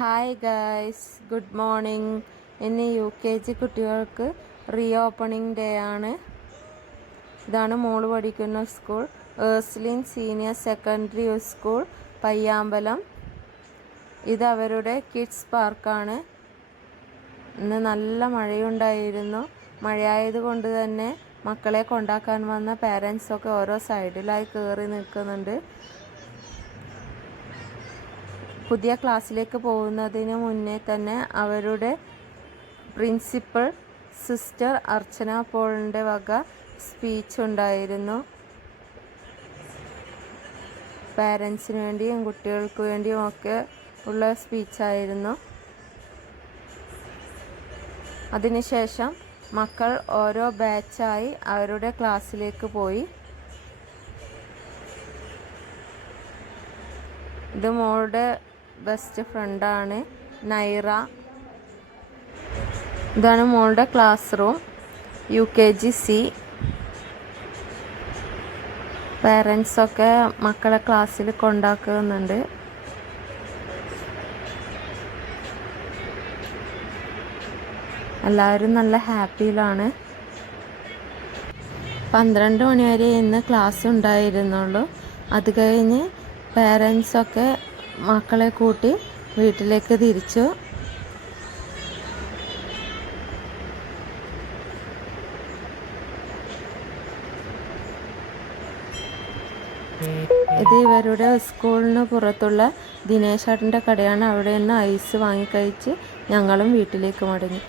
Hi guys, good morning. ഇന്ന് UKG കുട്ടികൾക്ക് reopening day ആണ്. ഇതാണ് മോള് പഠിക്കുന്ന സ്കൂൾ, ഏഴ്സ്ലിൻ സീനിയർ സെക്കൻഡറി സ്കൂൾ, പയ്യാമ്പലം. ഇത് അവരുടെ കിഡ്സ് പാർക്കാണ്. ഇന്ന് നല്ല മഴയുണ്ടായിരുന്നു. മഴയായതുകൊണ്ട് തന്നെ മക്കളെ കൊണ്ടാക്കാൻ വന്ന പാരൻസൊക്കെ ഓരോ സൈഡിലായി കയറി നിൽക്കുന്നുണ്ട്. പുതിയ ക്ലാസ്സിലേക്ക് പോകുന്നതിന് മുന്നേ തന്നെ അവരുടെ പ്രിൻസിപ്പൽ സിസ്റ്റർ അർച്ചന പോളിൻ്റെ വക സ്പീച്ച് ഉണ്ടായിരുന്നു. പാരൻസിന് വേണ്ടിയും കുട്ടികൾക്ക് വേണ്ടിയും ഒക്കെ ഉള്ള സ്പീച്ചായിരുന്നു. അതിനുശേഷം മക്കൾ ഓരോ ബാച്ചായി അവരുടെ ക്ലാസ്സിലേക്ക് പോയി. ഇത് മോളുടെ ബെസ്റ്റ് ഫ്രണ്ടാണ് നൈറ. ഇതാണ് മോളുടെ ക്ലാസ് റൂം, UKG C. പാരൻസൊക്കെ മക്കളെ ക്ലാസ്സിൽ കൊണ്ടാക്കുന്നുണ്ട്. എല്ലാവരും നല്ല ഹാപ്പിയിലാണ്. 12 മണി വരെ ഇന്ന് ക്ലാസ് ഉണ്ടായിരുന്നുള്ളൂ. അത് കഴിഞ്ഞ് പാരൻസൊക്കെ മക്കളെ കൂട്ടി വീട്ടിലേക്ക് തിരിച്ചു. ഇത് ഇവരുടെ സ്കൂളിന് പുറത്തുള്ള ദിനേശ് ചേട്ടൻ്റെ കടയാണ്. അവിടെ നിന്ന് ഐസ് വാങ്ങിക്കഴിച്ച് ഞങ്ങളും വീട്ടിലേക്ക് മടങ്ങി.